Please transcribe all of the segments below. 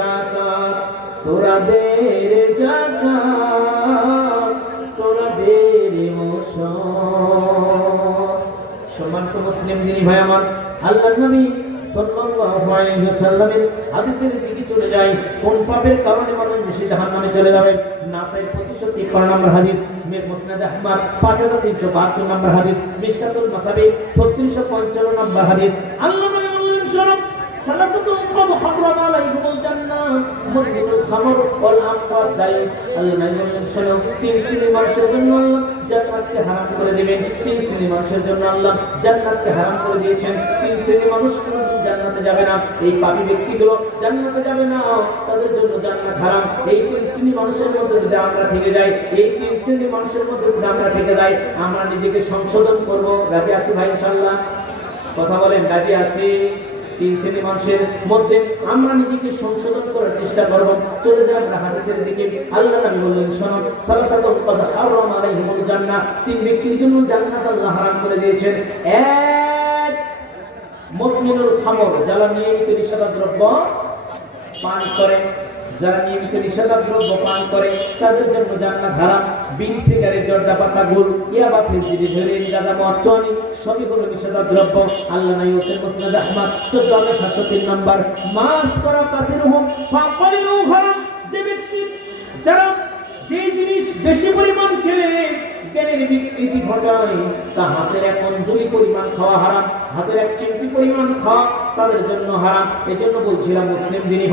জাকাত, তোরা দে রে জাকাত, তোরা দে রে মোশার। সম্মানিত মুসলিম দিনী ভাই আমার, আল্লাহর নবী সাল্লাল্লাহু আলাইহি ওয়াসাল্লামের হাদিসের দিকে চলে যায়। কোন পাপের কারণে মানুষ বেশি জাহান্নামে চলে যাবে? নাসাই 2553 নম্বর হাদিস, মুসনাদ আহমদ 5372 নম্বর হাদিস, মিশকাতুল মাসাবি 3655 নম্বর হাদিস। আল্লাহ নবী বললেন, শোনো, সালাসাতুন ক্বাদ হারামা আলাইহিমুল জান্নাহ, মুদমিনুল খামর ওয়াল আমরাদ দায়ুস। আল্লাহ নবী বললেন, শোনো, তিন শ্রেণীর মানুষের জন্য আল্লাহ জান্নাতকে হারাম করে দিবেন। তিন শ্রেণীর মানুষের জন্য আল্লাহ জান্নাতকে হারাম করে দিয়েছেন। তিন শ্রেণীর মানুষ কোনদিন জান্নাতে যাবে না। এই পাপী ব্যক্তিগুলো জান্নাতে যাবে না, তাদের জন্য জান্নাত হারাম। এই তিন শ্রেণীর মানুষের মধ্যে যদি আমরা থেকে যাই, এই তিন শ্রেণীর মানুষের মধ্যে যদি আমরা থেকে যাই, আমরা নিজেকে সংশোধন করব। রাজি আছি ভাই ইনশাআল্লাহ? কথা বলেন, রাজি আছি? তিন শ্রেণীর মানুষের মধ্যে আমরা নিজেকে সংশোধন করার চেষ্টা করব। চলে যাই আমরা হাদিসের দিকে। আল্লাহ নবী বললেন, শোনো, সালাসাতুন ক্বাদ হারামা আলাইহিমুল জান্নাহ, তিন ব্যক্তির জন্য জান্নাত আল্লাহ হারাম করে দিয়েছেন। এক, মুদমিনুল খামর, যারা নিয়মিত নিষিদ্ধ পান করে, যারা নিয়মিত নিষিদ্ধ পান করে তাদের জন্য জান্নাত হারাম। বিড়ি, সিগারেট, জর্দা পাতা, গুল, ইয়াবা, ফেন্সিডিল, হেরোইন, গাঁজা, মদ, চুয়ানি সবই হলো নিষিদ্ধ দ্রব্য। আল্লাহ নবী বলেছেন মুসনাদ আহমদ 14773 নম্বর, মাস করা কাতিরুহুম ফাকালিলু হারাম। যে ব্যক্তি, যারা যে জিনিস বেশি পরিমাণ খেলে জ্ঞানের বিকৃতি ঘটায়, তা হাতের এক অঞ্জলি পরিমাণ খাওয়া হারাম, হাতের এক চিমটি পরিমাণ খাওয়া তাদের জন্য হারাম। এজন্য বলছিলাম মুসলিম দিনী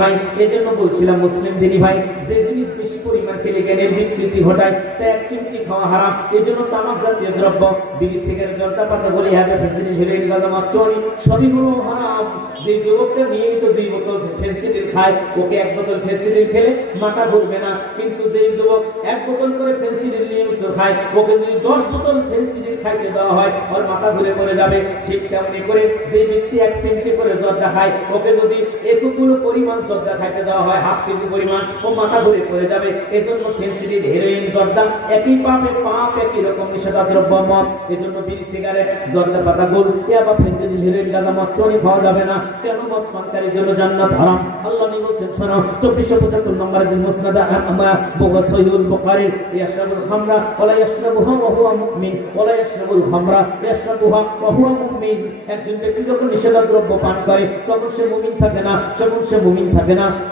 ভাই, যে জিনিস বেশি পরিমাণ খেলে জ্ঞানের বিকৃতি ঘটায়, তা এক চিমটি খাওয়া হারাম। এজন্য তামাক জাতীয় দ্রব্য, বিড়ি, সিগারেট, জর্দা পাতা, গলি, হ্যাপে, ফেন্সিডিল, হেরোইন, গাঁজা, মদ, চুয়ানি সবই হলো হারাম। যে যুবকটা নিয়মিত 2 বোতল ফেন্সিডিল খায়, ওকে 1 বোতল ফেন্সিডিল খেলে মাথা ঘুরবে না। কিন্তু যে যুবক 1 বোতল করে ফেন্সিডিল নিয়মিত খায়, ওকে যদি 10 বোতল ফেন্সিডিল খাইতে দেওয়া হয়, ওর মাথা ঘুরে পড়ে যাবে। ঠিক তেমনি করে যে ব্যক্তি 1 চিমটি করে জর্দা খায়, ওকে যদি এতগুলো পরিমাণ জর্দা খাইতে দেওয়া হয়, হাফ কেজি পরিমাণ, ও মাথা ঘুরে পড়ে যাবে। এজন্য ফেন্সিডিল, হেরোইন, জর্দা একই পাপে পাপ, একই রকম নিষিদ্ধ দ্রব্য মদ। এজন্য বিড়ি, সিগারেট, জর্দা পাতা, গুল, ইয়াবা, ফেন্সিডিল, হেরোইন, গাঁজা, মদ, চুয়ানি খাওয়া যাবে না। কেন? মদ পানকারীর জন্য জান্নাত হারাম। আল্লাহ নবী বলেছেন, শোনো, 2475 নম্বর হাদিস, মুসনাদ আহমদ সহিহুল বুখারী, ইয়াশরাবুল খামরা ওয়ালা ইয়াশরাবুহা ওয়া হুয়া মুমিন ওয়ালা ইয়াশরাবুল খামরা ইয়াশরাবুহা ওয়া হুয়া মুমিন। একজন ব্যক্তি যখন নিষিদ্ধ দ্রব্য পান করে, তখন সে মুমিন থাকে না,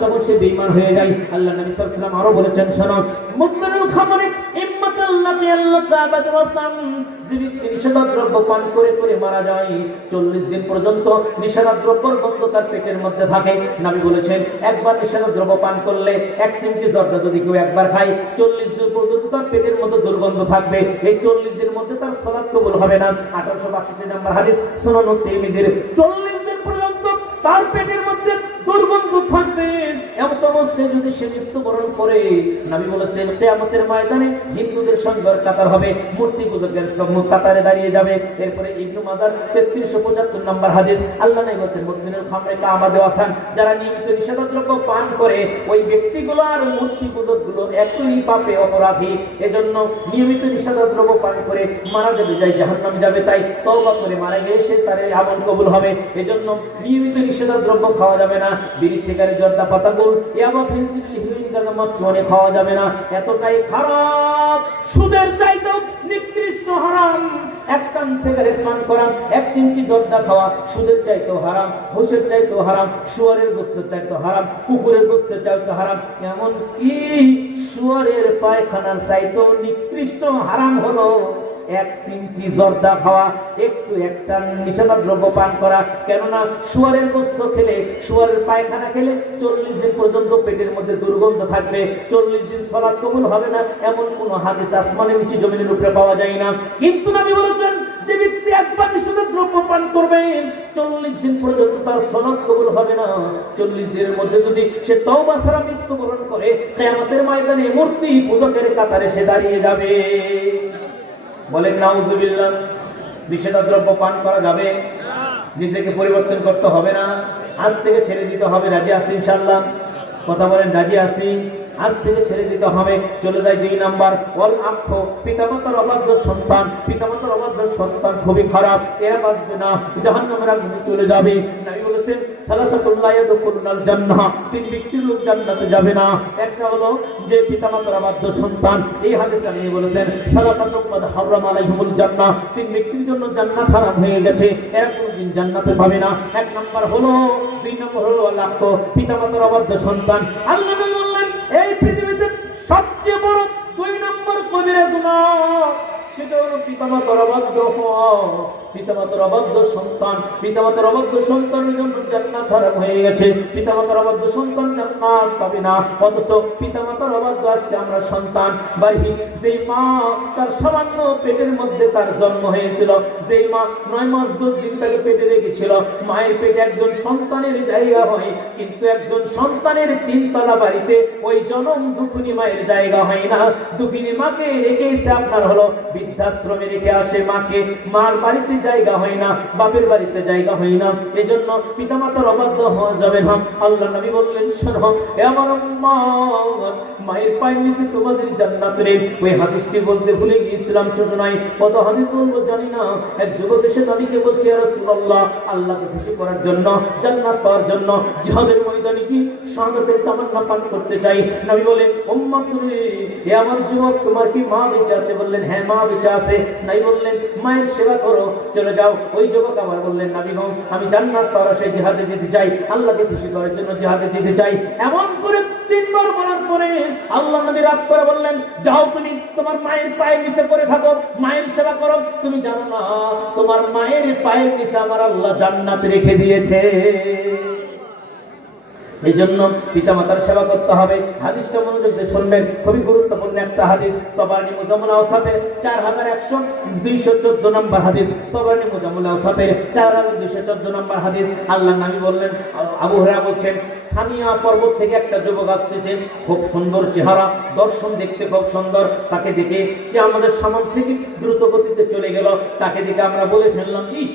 তখন সে বেঈমান হয়ে যায়। আল্লাহ নবী সাল্লাল্লাহু আলাইহি ওয়াসাল্লাম আরো বলেছেন, শোনো, মুদমিনুল খামরি ইম্মাতাল্লাতি আল্লাতাবাদ ওয়াসাম, যে ব্যক্তি নিষিদ্ধ দ্রব্য পান করে করে মারা যায়, 40 দিন পর্যন্ত নিষিদ্ধ দ্রব্যের গন্ধ তার পেটের মধ্যে থাকে। নবী বলেছেন, একবার নিষিদ্ধ দ্রব্য পান করলে, 1 চিমটি জর্দা যদি কেউ একবার খায়, 40 দিন পর্যন্ত তার পেটের মধ্যে দুর্গন্ধ থাকবে। এই 40 দিনের মধ্যে তার সালাত কবুল হবে না। 1862 নম্বর হাদিস, সুনান তিরমিজির। 40 দিন পর্যন্ত তার পেটের মধ্যে দুর্গন্ধ থাকবে। এমন অবস্থায় যদি সে মৃত্যুবরণ করে, নবী বলেছেন, কিয়ামতের ময়দানে হিন্দুদের সঙ্গে কাতার হবে, মূর্তি পূজকদের সঙ্গে কাতারে দাঁড়িয়ে যাবে। এরপরে ইবনে মাজাহ 3375 নম্বর হাদিস, আল্লাহ নবী বলেছেন, মুদমিনুল খামরে কামাদে ওয়াসান, যারা নিয়মিত নিষিদ্ধ দ্রব্য পান করে, ওই ব্যক্তিগুলো আর মূর্তি পূজকগুলো একই পাপে অপরাধী। এজন্য নিয়মিত নিষিদ্ধ দ্রব্য পান করে মারা যাবে, যাই জাহান্নামে যাবে, তাই তওবা করে মারা গেলে সে তার আমল কবুল হবে। এজন্য নিয়মিত নিষিদ্ধ দ্রব্য খাওয়া যাবে না। বিড়ি, সিগারেট, জর্দা পাতা, গুল, ইয়াবা, ফেন্সিডিল, হেরোইন, গাঁজা, মদ, চুয়ানি খাওয়া যাবে না। এতটাই খারাপ, সুদের চাইতেও নিকৃষ্ট হারাম। 1 টান সিগারেট পান করা, 1 চিমটি জর্দা খাওয়া সুদের চাইতেও হারাম, ঘুষের চাইতেও হারাম, শুয়ারের গোশতের চাইতেও হারাম, কুকুরের গোশতের চাইতেও হারাম। এমন কি শুয়ারের পায়খানার চাইতেও নিকৃষ্ট হারাম হলো 1 চিমটি জর্দা খাওয়া, একটু 1 টান নিষিদ্ধ দ্রব্য পান করা। কেননা শুয়ারের গোশত খেলে, শুয়ারের পায়খানা খেলে 40 দিন পর্যন্ত পেটের মধ্যে দুর্গন্ধ থাকবে, 40 দিন সালাত কবুল হবে না। এমন কোন হাদিস আসমানের নিচে জমিনের উপরে পাওয়া যায় না। কিন্তু নবী বলেছেন, যে ব্যক্তি একবার নিষিদ্ধ দ্রব্য পান করবেন, 40 দিন পর্যন্ত তার সালাত কবুল হবে না। 40 দিনের মধ্যে যদি সে তওবা ছাড়া মৃত্যুবরণ করে, কিয়ামতের ময়দানে মূর্তি পূজকের কাতারে সে দাঁড়িয়ে যাবে। বলেন নাউজুবিল্লাহ। নিষিদ্ধ দ্রব্য পান করা যাবে, নিজেকে পরিবর্তন করতে হবে না, আজ থেকে ছেড়ে দিতে হবে। রাজি আছি ইনশাআল্লাহ? কথা বলেন, রাজি আছি? আজ থেকে ছেড়ে দিতে হবে। চলে যায় 2 নাম্বার, ওয়াল আক্ষ, পিতামাতার অবাধ্য সন্তান। পিতামাতার অবাধ্য সন্তান খুবই খারাপ, এরা বাঁচবে না, জাহান্নামের আগুনে চলে যাবে। নবী বলেছেন, সালাসাতুল লা ইয়াদখুলুনাল জান্নাহ, তিন ব্যক্তির লোক জান্নাতে যাবে না। একটা হলো যে পিতামাতার অবাধ্য সন্তান, এই হাদিসে নিয়ে বলেছেন সালাসাতুল ক্বাদ হারাম আলাইহিমুল জান্নাহ, তিন ব্যক্তির জন্য জান্নাত হারাম হয়ে গেছে, এরা কোনদিন জান্নাতে পাবে না। এক নাম্বার হলো, দুই নম্বর হলো লাক্ষ পিতামাতার অবাধ্য সন্তান। আল্লাহ নবী বললেন এই পৃথিবীতে সবচেয়ে বড় দুই নম্বর কবিরা গুনাহ সেটা হলো পিতামাতার অবাধ্য হওয়া, পিতামাতার অবাধ্য সন্তান। পিতামাতার অবাধ্য সন্তানের জন্য জান্নাত হারাম হয়ে গেছে, পিতামাতার অবাধ্য সন্তান জান্নাত পাবে না। অথচ পিতামাতার অবাধ্য আজকে আমরা সন্তান বাড়ি, যেই মা তার সামান্য পেটের মধ্যে তার জন্ম হয়েছিল, যেই মা 9 মাস 10 দিন তাকে পেটে রেখেছিল, মায়ের পেটে একজন সন্তানের জায়গা হয়, কিন্তু একজন সন্তানের 3 তলা বাড়িতে ওই জনম দুঃখিনী মায়ের জায়গা হয় না। দুঃখিনী মাকে রেখে এসে আপনার হলো বৃদ্ধাশ্রমে রেখে আসে মাকে, মার বাড়িতে জায়গা হয় না, বাপের বাড়িতে জায়গা হয় না। এজন্য পিতামাতার অবাধ্য হওয়া যাবে না। আল্লাহ নবী বললেন শোনো হে আমার উম্মত, মায়ের পায়ের নিচে তোমাদের জান্নাত রে। ওই হাদিসটি বলতে ভুলে গিয়েছিলাম, ছোট নাই, কত হাদিস বলবো জানি না। এক যুবক এসে নবীকে বলছে ইয়া রাসূলুল্লাহ, আল্লাহকে খুশি করার জন্য, জান্নাত পাওয়ার জন্য জিহাদের ময়দানে কি শাহাদাতের তামান্না পান করতে চাই। নবী বলেন উম্মত তুমি, হে আমার যুবক, তোমার কি মা বেঁচে আছে? বললেন হ্যাঁ মা বেঁচে আছে। নাই বললেন মায়ের সেবা করো, চলে যাও। ওই যুবক আবার বললেন নবী গো, আমি জান্নাত পাওয়ার সেই জিহাদে যেতে চাই, আল্লাহকে খুশি করার জন্য জিহাদে যেতে চাই। এমন করে 3 বার বলার পরে আল্লাহ নবী রাগ করে বললেন যাও, তুমি তোমার মায়ের পায়ের নিচে পড়ে থাকো, মায়ের সেবা করো। তুমি জানো না তোমার মায়ের পায়ের নিচে আমার আল্লাহ জান্নাত রেখে দিয়েছে। এই জন্য পিতামাতার সেবা করতে হবে। হাদিসটা মনোযোগ দিয়ে শুনবেন, খুবই গুরুত্বপূর্ণ একটা হাদিস। তবারনি মুজাম্মুল আওসাতে 4214 নম্বর হাদিস। তবারনি মুজাম্মুল আওসাতে 4214 নম্বর হাদিস। আল্লাহর নবী বললেন, আবু হুরায়রা বলছেন সানিয়া পর্বত থেকে একটা যুবক আসতেছে, খুব সুন্দর চেহারা, দর্শন দেখতে খুব সুন্দর। তাকে দেখে সে আমাদের সামনে থেকে দ্রুত গতিতে চলে গেল। তাকে দেখে আমরা বলে ফেললাম ইস,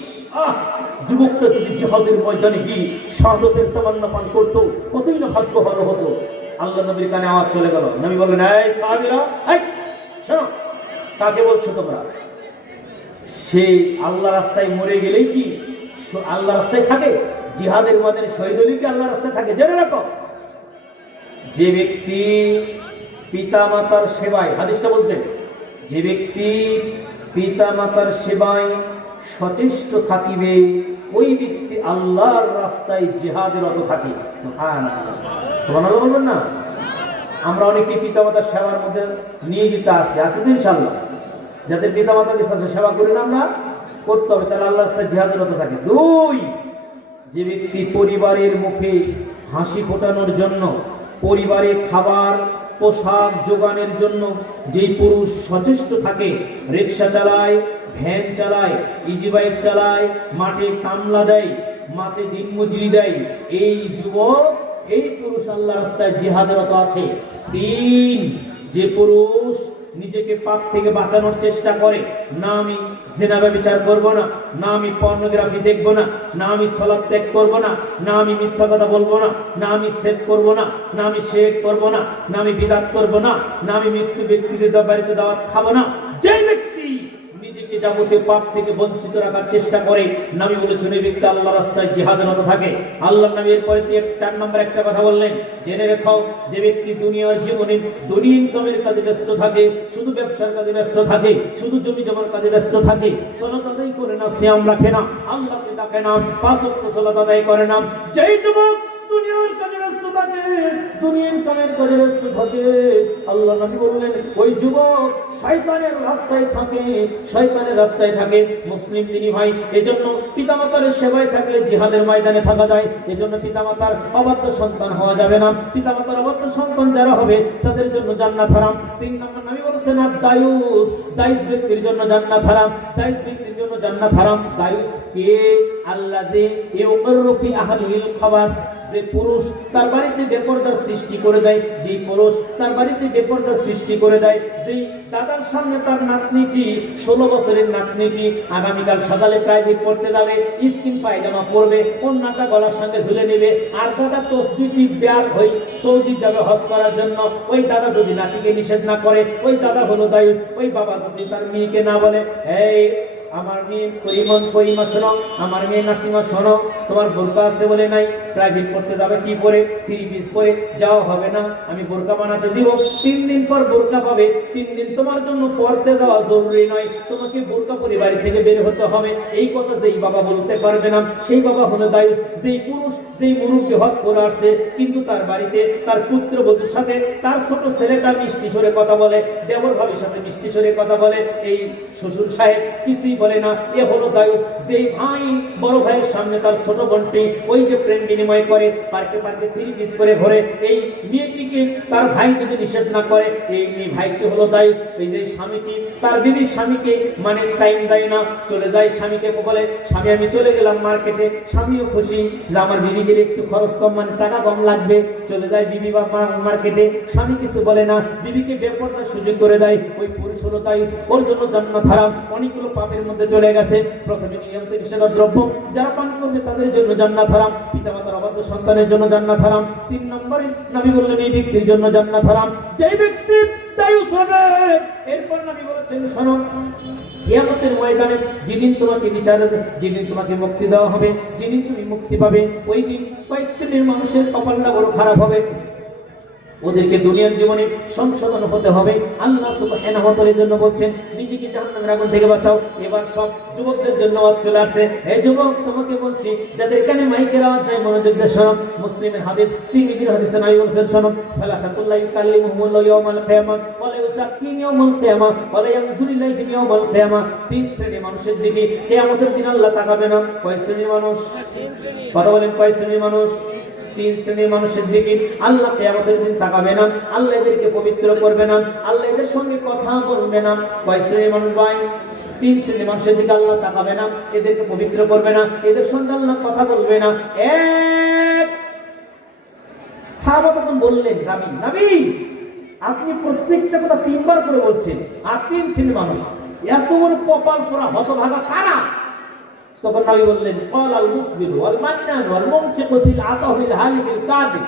যুবকটা যদি জিহাদের ময়দানে গিয়ে শাহাদাতের তামান্না পান করতো কতই না ভাগ্য ভালো হতো। আল্লাহ নবীর কানে আওয়াজ চলে গেল। নবী বললেন এই সাহাবীরা, এই শোনো, কাকে বলছো তোমরা? সেই আল্লাহ রাস্তায় মরে গেলেই কি আল্লাহ রাস্তায় থাকে? জিহাদের ময়দানে শহীদ হলে কি আল্লাহ রাস্তায় থাকে? জেনে রাখো, যে ব্যক্তি পিতামাতার সেবায়, হাদিসটা বলতেন, যে ব্যক্তি পিতামাতার সেবায় সচেষ্ট থাকিবে ওই ব্যক্তি আল্লাহর রাস্তায় জিহাদের রত থাকে। সুবহানাল্লাহ বলবেন না? আমরা অনেকেই পিতামাতার সেবার মধ্যে নিয়োজিত আছি তো ইনশাআল্লাহ। যাদের পিতামাতার কাছে সেবা করি না আমরা, করতে হবে, তাহলে আল্লাহর রাস্তায় জিহাদের রত থাকে। 2, যে ব্যক্তি পরিবারের মুখে হাসি ফোটানোর জন্য, পরিবারে খাবার পোশাক যোগানের জন্য যেই পুরুষ সচেষ্ট থাকে, রিক্সা চালায়, ভ্যান চালায়, ইজি বাইক চালায়, মাঠে কামলা দেয়, মাঠে দিন মজুরি দেয়, এই যুবক, এই পুরুষ আল্লাহর রাস্তায় জিহাদরত আছে। 3, যে পুরুষ নিজেকে পাপ থেকে বাঁচানোর চেষ্টা করে, না আমি জিনা ব্যভিচার করব না, না আমি পর্নোগ্রাফি দেখব না, না আমি সালাত ত্যাগ করব না, না আমি মিথ্যা কথা বলবো না, না আমি সেট করব না, না আমি শেক করব না, না আমি বিদাত করব না, না আমি মৃত্যু ব্যক্তিদের বাড়িতে দাওয়াত খাবো না। যে ব্যক্তি নিজেকে যাবতীয় পাপ থেকে বঞ্চিত রাখার চেষ্টা করে, নবী বলেছেন এই ব্যক্তি আল্লাহর রাস্তায় জিহাদরত থাকে। আল্লাহর নবী এর পরে 4 নম্বর একটা কথা বললেন, জেনে রেখো, যে ব্যক্তি দুনিয়ার জীবনে দুনিয়া ইনকামের কাজে ব্যস্ত থাকে, শুধু ব্যবসার কাজে ব্যস্ত থাকে, শুধু জমি জমার কাজে ব্যস্ত থাকে, সালাত আদায় করে না, সিয়াম রাখে না, আল্লাহকে ডাকে না, 5 ওয়াক্ত সালাত আদায় করে না, যেই যুবক দুনিয়ার কাজে ব্যস্ত থাকে, দুনিয়ার কামের কাজে ব্যস্ত থাকে, আল্লাহ নবী বললেন ওই যুবক শয়তানের রাস্তায় থাকে, শয়তানের রাস্তায় থাকে। মুসলিম তিনি ভাই, এজন্য পিতামাতার সেবায় থাকলে জিহাদের ময়দানে থাকা যায়। এজন্য পিতামাতার অবাধ্য সন্তান হওয়া যাবে না। পিতামাতার অবাধ্য সন্তান যারা হবে তাদের জন্য জান্নাত হারাম। 3 নম্বর নবী বলেছেন দায়ুস, দায়ুস ব্যক্তির জন্য জান্নাত হারাম, দায়ুস ব্যক্তির জন্য জান্নাত হারাম। দায়ুস কে? আল্লাযী ইউকিরু ফি আহলিল খাবাত, যে পুরুষ তার বাড়িতে বেপরদার সৃষ্টি করে দেয়, যে পুরুষ তার বাড়িতে বেপরদার সৃষ্টি করে দেয়, যে দাদার সামনে তার নাতনিটি 16 বছরের নাতনিটি আগামীকাল সকালে প্রাইভেট পড়তে যাবে, স্কিন পায়জামা পরবে, ওন্নাটা গলার সঙ্গে ঝুলে নেবে, আর দাদা তসবিটি বের হই সৌদি যাবে হজ করার জন্য, ওই দাদা যদি নাতিকে নিষেধ না করে, ওই দাদা হলো দায়ুস। ওই বাবা যদি তার মেয়েকে না বলে এই আমার মেয়ে করিমা শোনো, আমার মেয়ে নাসিমা শোনো, তোমার বোরকা আছে বলে নাই, প্রাইভেট পড়তে যাবে কি পরে, 3 পিস পরে যাওয়া হবে না, আমি বোরকা বানাতে দিব। 3 দিন পর বোরকা পাবে, 3 দিন তোমার জন্য পড়তে যাওয়া জরুরি নয়, তোমাকে বোরকা পরে বাড়ি থেকে বের হতে হবে। এই কথা যেই বাবা বলতে পারবে না, সেই বাবা হলো দায়ুস। যেই পুরুষ, যেই মুরুব্বি হজ করে আসছে, কিন্তু তার বাড়িতে তার পুত্রবধূর সাথে তার ছোট ছেলেটা মিষ্টি সুরে কথা বলে, দেবর ভাবির সাথে মিষ্টি সুরে কথা বলে, এই শ্বশুর সাহেব কিছুই বলে না, এ হলো দায়ুস। যেই ভাই বড় ভাইয়ের সামনে তার ছোট বোনটি ওই যে প্রেম বিনিময় করে, পার্কে পার্কে 3 পিস করে ঘরে, এই মেয়েটিকে তার ভাই যদি নিষেধ না করে, এই মেয়ে ভাইটি হলো দায়ুস। এই যে স্বামীটি তার বিবির স্বামীকে মানে টাইম দেয় না, চলে যায় স্বামীকে বলে, স্বামী আমি চলে গেলাম মার্কেটে, স্বামীও খুশি যে আমার বিবি গেলে একটু খরচ কম, মানে টাকা কম লাগবে, চলে যায় বিবি বা মার্কেটে, স্বামী কিছু বলে না, বিবিকে বেপরদা সুযোগ করে দেয়, ওই পুরুষ হলো দায়ুস, ওর জন্য জান্নাত হারাম। অনেকগুলো পাপের মধ্যে চলে গেছে। প্রথমে নিয়মিত নিষেধ দ্রব্য যারা পান করবে তাদের জন্য জান্নাত হারাম, পিতামাতার অবাধ্য সন্তানের জন্য জান্নাত হারাম। 3 নম্বরে নবী বললেন এই ব্যক্তির জন্য জান্নাত হারাম যেই ব্যক্তি দায়ুস হবে। এরপর নবী বলেছেন শোনো, কিয়ামতের ময়দানে যেদিন তোমাকে বিচার হবে, যেদিন তোমাকে মুক্তি দেওয়া হবে, যেদিন তুমি মুক্তি পাবে, ওই দিন কয়েক শ্রেণীর মানুষের কপালটা বড় খারাপ হবে। ওদেরকে দুনিয়ার জীবনে সংশোধন হতে হবে। আল্লাহ সুবহানাহু ওয়া তাআলার জন্য বলছেন নিজেকে জাহান্নামের আগুন থেকে বাঁচাও। এবার সব যুবকদের জন্য আওয়াজ চলে আসছে। এই যুবক তোমাকে বলছি, যাদের কানে মাইকের আওয়াজ যায় মনোযোগ দিয়ে শোনো। মুসলিমের হাদিস, তিরমিজির হাদিসে নবী বলেছেন শোনো, সালাসাতুল্লাহ ইউকাল্লিমুহুমুল্লাহু ইয়াওমাল কিয়ামা ওয়া লা ইউযাক্কিহিম ইয়াওমাল কিয়ামা ওয়া লা ইয়ানজুরু ইলাইহিম ইয়াওমাল কিয়ামা। 3 শ্রেণীর মানুষের দিকে কিয়ামতের দিন আল্লাহ তাকাবে না। কয় শ্রেণীর মানুষ? কথা বলেন, কয় শ্রেণীর মানুষ? 3 শ্রেণীর মানুষের দিকে আল্লাহ কিয়ামতের দিন তাকাবে না, আল্লাহ এদেরকে পবিত্র করবে না, আল্লাহ এদের সঙ্গে কথা বলবে না। কয় শ্রেণীর মানুষ ভাই? 3 শ্রেণীর মানুষের দিকে আল্লাহ তাকাবে না, এদেরকে পবিত্র করবে না, এদের সঙ্গে আল্লাহ কথা বলবে না। এক সাহাবা তখন বললেন, নবী আপনি প্রত্যেকটা কথা 3 বার করে বলছেন, আর 3 শ্রেণীর মানুষ, এত বড় কপাল পোড়া হতভাগা কারা? তখন নবী বললেন, ক্বাল আল মুসবিলু ওয়াল মান্নান ওয়াল মুনফিকু সিলআতাহু বিল হালিফিল কাযিব।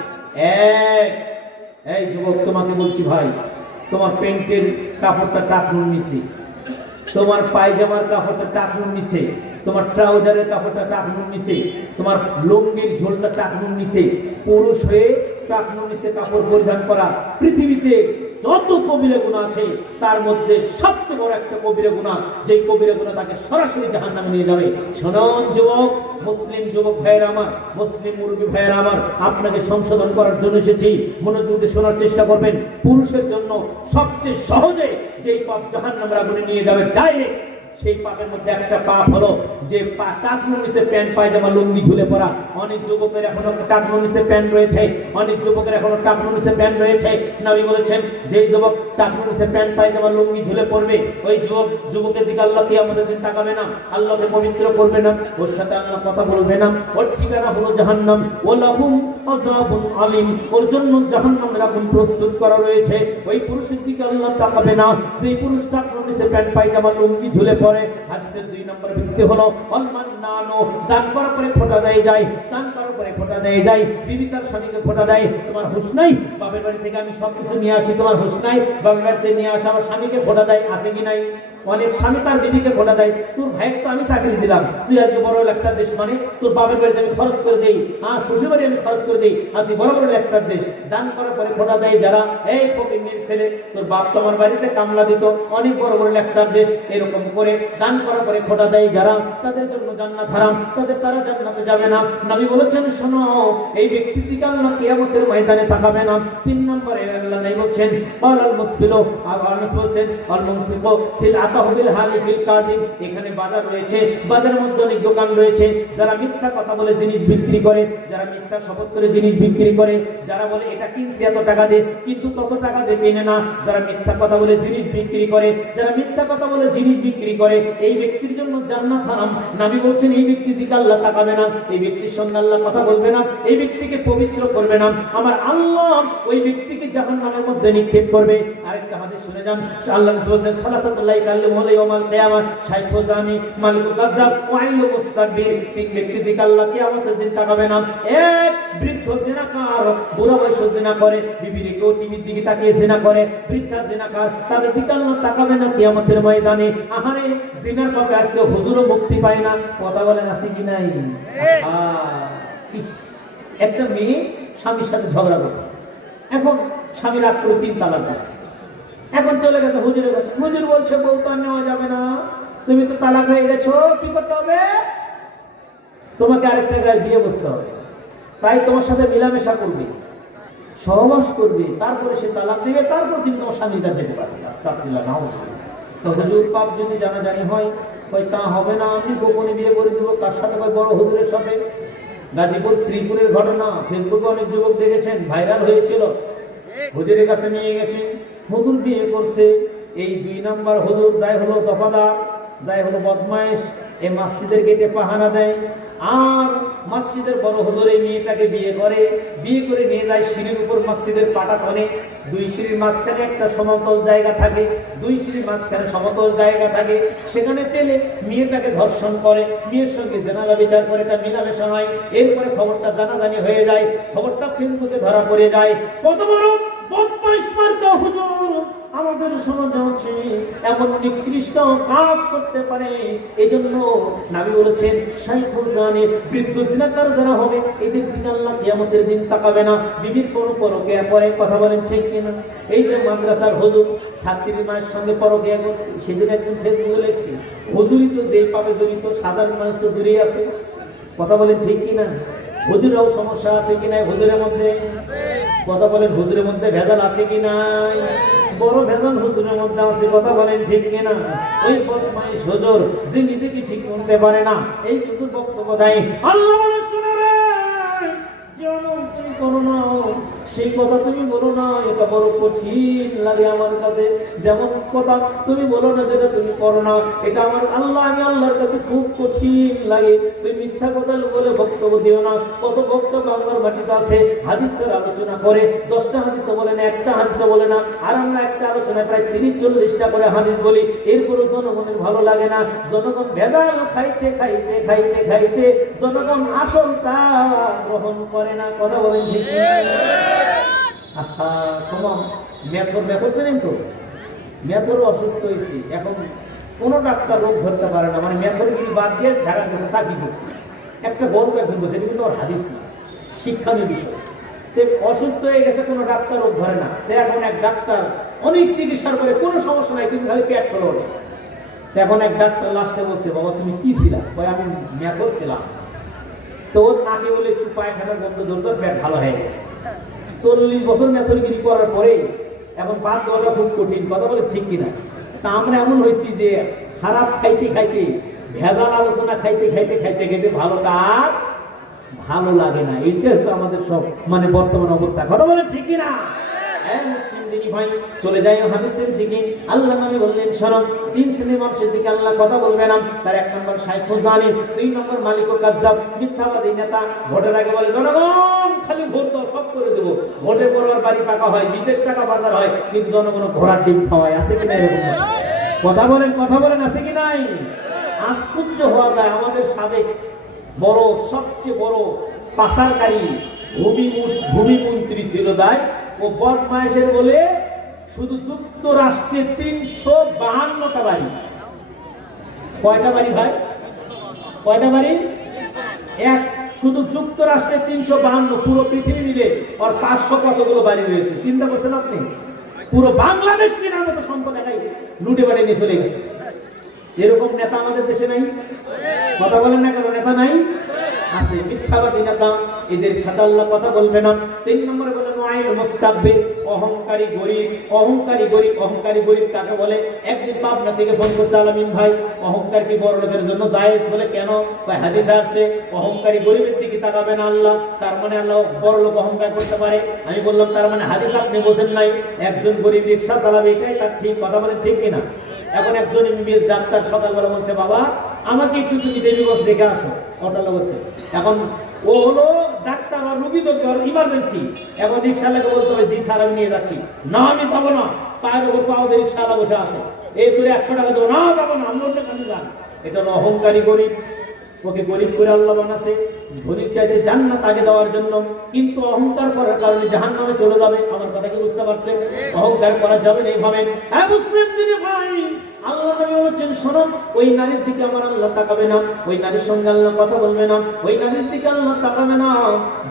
এই যুবক তোমাকে বলছি ভাই, তোমার প্যান্টের কাপড়টা টাকনুর নিচে, তোমার পায়জামার কাপড়টা টাকনুর নিচে, তোমার ট্রাউজারের কাপড়টা টাকনুর নিচে, তোমার লুঙ্গির ঝোলটা টাকনুর নিচে, পুরুষ হয়ে টাকনুর নিচে কাপড় পরিধান করা পৃথিবীতে যত কবিরা গুনাহ আছে তার মধ্যে সবচেয়ে বড় একটা কবিরা গুনাহ, যে কবিরা গুনাহ তাকে সরাসরি জাহান্নামে নিয়ে যাবে। শুনুন যুবক, মুসলিম যুবক ভাইয়েরা আমার, মুসলিম মুরব্বী ভাইয়েরা আমার, আপনাকে সংশোধন করার জন্য এসেছি। মনোযোগ দিয়ে শোনার চেষ্টা করবেন। পুরুষের জন্য সবচেয়ে সহজে যেই পাপ জাহান্নামের আগুনে নিয়ে যাবে ডাইরেক্ট, সেই পাপের মধ্যে একটা পাপ হলো যে টাকনুর নিচে প্যান্ট পায়জামা লুঙ্গি ঝুলে পড়া। অনেক যুবকের এখনো টাকনুর নিচে প্যান্ট রয়েছে, অনেক যুবকের এখনো টাকনুর নিচে প্যান্ট রয়েছে। নবী বলেছেন যেই যুবক টাকনুর নিচে প্যান্ট পায়জামা লুঙ্গি ঝুলে পড়বে, ওই যুবকের দিকে আল্লাহ কিয়ামতের দিন তাকাবে না, আল্লাহকে পবিত্র করবে না, ওর সাথে আল্লাহ কথা বলবে না, ওর ঠিকানা হলো জাহান্নাম। ওয়ালাহুম আযাবুন আলীম, ওর জন্য জাহান্নামের আগুন প্রস্তুত করা রয়েছে। ওই পুরুষের দিকে আল্লাহ তাকাবে না যেই পুরুষ টাকনুর নিচে প্যান্ট পায়জামা লুঙ্গি ঝুলে পড়ে। হাদিসের 2 নম্বর ব্যক্তি হলো আল মান্নানু, দান করার পরে ফোঁটা দেয় যায়, দান করার পরে ফোঁটা দেয় যায়। বিবি তার স্বামীকে ফোঁটা দেয়, তোমার হুঁশ নাই, বাপের বাড়ি থেকে আমি সবকিছু নিয়ে আসি, তোমার হুঁশ নাই, বাপের বাড়িতে নিয়ে আসা আমার স্বামীকে ফোঁটা দেয়, আছে কি নাই? অনেক স্বামী তার বিবিকে ফোঁটা দেয়, তোর ভাইয়ের তো আমি চাকরি দিলাম, তুই আজকে বড় লেকচার দিস, মানে তোর বাপের বাড়িতে আমি খরচ করে দেই, শ্বশুর বাড়ি আমি খরচ করে দেই, আর তুই বড় বড় লেকচার দিস। দান করার পরে ফোঁটা দেয় যারা, এই ফকিরের ছেলে, তোর বাপ তো আমার বাড়িতে কামলা দিত, অনেক বড় বড় লেকচার দিস, এরকম করে দান করার পরে ফোঁটা দেয় যারা, তাদের জন্য জান্নাত হারাম, তারা জান্নাতে যাবে না। নবী বলেছেন শোনো, এই ব্যক্তির দিকে আল্লাহ কিয়ামতের ময়দানে তাকাবে না। 3 নম্বরে আল্লাহ নাই বলছেন ক্বাল আল মুসবিলু, আর আল্লাহ বলছেন আল মুনফিকু সিলআতাহু বিল হালিফিল কাযিব। এখানে বাজার রয়েছে, বাজারের মধ্যে অনেক দোকান রয়েছে, যারা মিথ্যা কথা বলে জিনিস বিক্রি করে, যারা মিথ্যা শপথ করে জিনিস বিক্রি করে, যারা বলে এটা কিনছি এত টাকা দিয়ে কিন্তু তত টাকা দিয়ে কিনে না, যারা মিথ্যা কথা বলে জিনিস বিক্রি করে, যারা মিথ্যা কথা বলে জিনিস বিক্রি করে, এই ব্যক্তির জন্য জান্নাত হারাম। নবী বলছেন এই ব্যক্তির দিকে আল্লাহ তাকাবে না, এই ব্যক্তির সঙ্গে আল্লাহ কথা বলবে না, এই ব্যক্তিকে পবিত্র করবে না, আমার আল্লাহ ওই ব্যক্তিকে জাহান্নামের মধ্যে নিক্ষেপ করবে। আরেকটা হাদিস শুনে যান, আল্লাহ বলেছেন সালাসাতুল্লাহ মুতাকাল্লিম হলো ইয়াউমাল কিয়ামা, শাইখু জানি, মালিকু কাজ্জাব, ওয়াইলু মুস্তাকবির। তিন ব্যক্তি দিকে আল্লাহ কিয়ামতের দিন তাকাবে না। এক, বৃদ্ধ জিনাকার, বুড়া বয়স জিনা করে, বিবির কেউ টিভির দিকে তাকিয়ে জিনা করে, বৃদ্ধা জিনাকার, তাদের দিকে আল্লাহ তাকাবে না কিয়ামতের ময়দানে। আহারে, জিনার পাপে আজকে হুজুরও মুক্তি পায় না। কথা বলেন আছে কি নাই? একটা মেয়ে স্বামীর সাথে ঝগড়া করছে, এখন স্বামী রাগ করে 3 তালাক দিচ্ছে। এখন চলে গেছে হুজুরের কাছে, হুজুর বলছে বউ তো আর নেওয়া যাবে না, তুমি তো তালাক হয়ে গেছো, কি করতে হবে? তোমাকে আরেকটা গায়ে বিয়ে বসতে হবে, তাই তোমার সাথে মেলামেশা করবে, সহবাস করবে, তারপরে সে তালাক দিবে, তারপর তুমি তোমার স্বামীর কাছে যেতে পারবে। আস্তাগফিরুল্লাহ, নাউযুবিল্লাহ। তো হুজুর পাপ যদি জানাজানি হয়, কই তা হবে না, আমি গোপনে বিয়ে করে দেবো। কার সাথে? কই বড় হুজুরের সাথে। গাজীপুর শ্রীপুরের ঘটনা ফেসবুকে অনেক যুবক দেখেছেন, ভাইরাল হয়েছিল। হুজুরের কাছে নিয়ে গেছে, হুজুর বিয়ে করছে। এই 2 নম্বর হুজুর যাই হলো দফাদার, যাই হলো বদমাইশ, এই মসজিদের গেটে পাহারা দেয়। আর মসজিদের বড় হুজুর এই মেয়েটাকে বিয়ে করে নিয়ে যায় সিঁড়ির উপর, মসজিদের পাটা তলে। 2 সিঁড়ির মাঝখানে একটা সমতল জায়গা থাকে, 2 সিঁড়ির মাঝখানে সমতল জায়গা থাকে। সেখানে পেলে মেয়েটাকে ধর্ষণ করে, মেয়ের সঙ্গে জেনালা বিচার করে, এটা মেলামেশা হয়। এরপরে খবরটা জানাজানি হয়ে যায়, খবরটা ফেসবুকে ধরা পড়ে যায়। কত বড় বদমাইশ মার্কা হুজুর আমাদের সমাজে আছে, এমন নিকৃষ্ট কাজ করতে পারে। এই জন্য নবী বলেছেন, শাইখুল জানি, বৃদ্ধ জিনাকার যারা হবে, এদের দিকে আল্লাহ কিয়ামতের দিন তাকাবে না। বিবির পরকীয়া করে। কথা বলেন ঠিক কিনা? এই যে মাদ্রাসার হুজুর ছাত্রীর মায়ের সঙ্গে পরকীয়া করছে, সেদিন একজন ফেসবুকে লিখছে, হুজুরই তো যেই পাবে জড়িত, সাধারণ মানুষ তো দূরেই আছে। কথা বলেন ঠিক কিনা? হুজুরেও সমস্যা আছে কি নাই হুজুরের মধ্যে? কথা বলেন, হুজুরের মধ্যে ভেজাল আছে কি নাই? বড় ভেজাল হুজুরের মধ্যে আছে। কথা বলেন ঠিক কিনা? ওই বদমাইশ হুজুর যে নিজেকে ঠিক করতে পারে না, এই হুজুর বক্তব্য দেয়, আল্লাহ বলে শুনে রে, তুমি করো না, সেই কথা তুমি বলো না, এটা বড় কঠিন লাগে আমার কাছে। যেমন কথা তুমি বলো না, যেটা তুমি করো না, এটা আমার আমি আল্লাহর কাছে খুব কঠিন লাগে। তুমি মিথ্যা কথা বলে বক্তব্য দিও না। কত বক্তব্য বাংলার মাটিতে আছে, হাদিসের আলোচনা করে, 10টা হাদিসও বলে না, একটা হাদিসও বলে না। আর আমরা একটা আলোচনায় প্রায় 30-40টা করে হাদিস বলি, এরপরও জনগণের ভালো লাগে না। জনগণ ভেজাল খাইতে খাইতে খাইতে খাইতে জনগণ আসলটা গ্রহণ করে না। কথা বলেন ঠিক? তোমার মেথর চেনেন তো? মেথরও অসুস্থ হয়েছি, এখন কোনো ডাক্তার রোগ ধরতে পারে না। মানে মেথরগিরি বাদ দিয়ে ঢাকার কাছে চাকরি করতে একটা গল্প একজন বলছে, এটা কিন্তু ওর হাদিস না, শিক্ষণীয় বিষয়। অসুস্থ হয়ে গেছে, কোনো ডাক্তার রোগ ধরে না। এখন এক ডাক্তার অনেক চিকিৎসার করে কোনো সমস্যা নাই, কিন্তু খালি পেট ফেলো ওঠে। এখন এক ডাক্তার লাস্টে বলছে, বাবা তুমি কি ছিলা? আমি মেথর ছিলাম। তো ওর নাকে বলে একটু পায়খানার গন্ধ ধরছে, পেট ভালো হয়ে গেছে। 40 বছর মেথরগিরি করার পরে এখন বাদ দেওয়াটা খুব কঠিন। কথা বলে ঠিক কিনা? তা আমরা এমন হয়েছি যে খারাপ খাইতে খাইতে, ভেজাল আলোচনা খাইতে খাইতে খাইতে খাইতে ভালোটা আর ভালো লাগে না। এইটা হচ্ছে আমাদের সব মানে বর্তমান অবস্থা। কথা বলে ঠিক কিনা? মুসলিম দিনী ভাই, চলে যাই হাদিসের দিকে। আল্লাহ নবী বললেন, শোনো, 3 শ্রেণীর মানুষের দিকে আল্লাহ কথা বলবে না। তার 1 নম্বর শাইখুল জালিম, 2 নম্বর মালিকুল কাজ্জাব, মিথ্যাবাদী নেতা। ভোটের আগে বলে, জনগণ খালি ভোট দাও, সব করে দেবো। ভোটের পর আর বাড়ি পাকা হয়, বিদেশ টাকা বাজার হয়, কিন্তু জনগণ ঘোড়ার ডিম খাওয়ায়। আছে কিনা এরকম? কথা বলেন আছে কি নাই? আশ্চর্য হওয়া যায়। আমাদের সাবেক সবচেয়ে বড় পাচারকারী ভূমিমন্ত্রী ছিল, যায় ও বদমাইশের বলে শুধু যুক্তরাষ্ট্রে 352টা বাড়ি। কয়টা বাড়ি ভাই? কয়টা বাড়ি? এক। শুধু যুক্তরাষ্ট্রে 352, পুরো পৃথিবী মিলে আর 500 কতগুলো বাড়ি রয়েছে। চিন্তা করছেন আপনি? পুরো বাংলাদেশ কেনার মতো সম্পদ একাই লুটে বাটে নিয়ে চলে গেছে। এরকম নেতা আমাদের দেশে নাই? কথা বলেন না কেন? নেতা নাই? আছে, মিথ্যাবাদী নেতা। এদের সাথে আল্লাহ কথা বলবে না। 3 নম্বরে বলেন ওয়াইল মুস্তাকবির, অহংকারী গরিব। অহংকারী গরিব কাকে বলে? একদিন পাবনা থেকে ফোন করছে, আলামিন ভাই, অহংকার কি বড় লোকের জন্য জায়েজ? বলে কেন? হাদিস আছে অহংকারী গরিবের দিকে তাকাবে না আল্লাহ, তার মানে আল্লাহ বড় লোক অহংকার করতে পারে। আমি বললাম, তার মানে হাদিস আপনি বোঝেন নাই। একজন গরিব রিক্সা চালাবে, এটাই তার ঠিক। কথা বলেন ঠিক কিনা? এখন একজন এমবিবিএস ডাক্তার সকালবেলা বলছে, বাবা আমাকে একটু তুমি দেবীগঞ্জ রেখে আসো। অটোলা বলছে, এখন ও হলো ডাক্তার আর রুগী তো ইমার্জেন্সি। এখন রিক্সাওয়ালাকে বলতে হবে, জি স্যার আমি নিয়ে যাচ্ছি। না আমি যাবো না, পায়ের উপর পাও দিয়ে রিক্সাওয়ালা বসে আছে। এই তোর 100 টাকা দেবো না, যাবো না, আমি অন্য কাছে যান। এটা হলো অহংকারী গরিব। ওকে গরিব করে আল্লাহ বানাছে ধনীর চাইতে জান্নাত আগে দেওয়ার জন্য, কিন্তু অহংকার করার কারণে জাহান্নামে চলে যাবে। আমার কথা কি বুঝতে পারছেন? অহংকার করা যাবে না এইভাবে। হ্যাঁ মুসলিম দিনে ভাই, আল্লাহ নবী বলেছেন শোনো, ওই নারীর দিকে আমার আল্লাহ তাকাবে না, ওই নারীর সঙ্গে আল্লাহ কথা বলবে না, ওই নারীর দিকে আল্লাহ তাকাবে না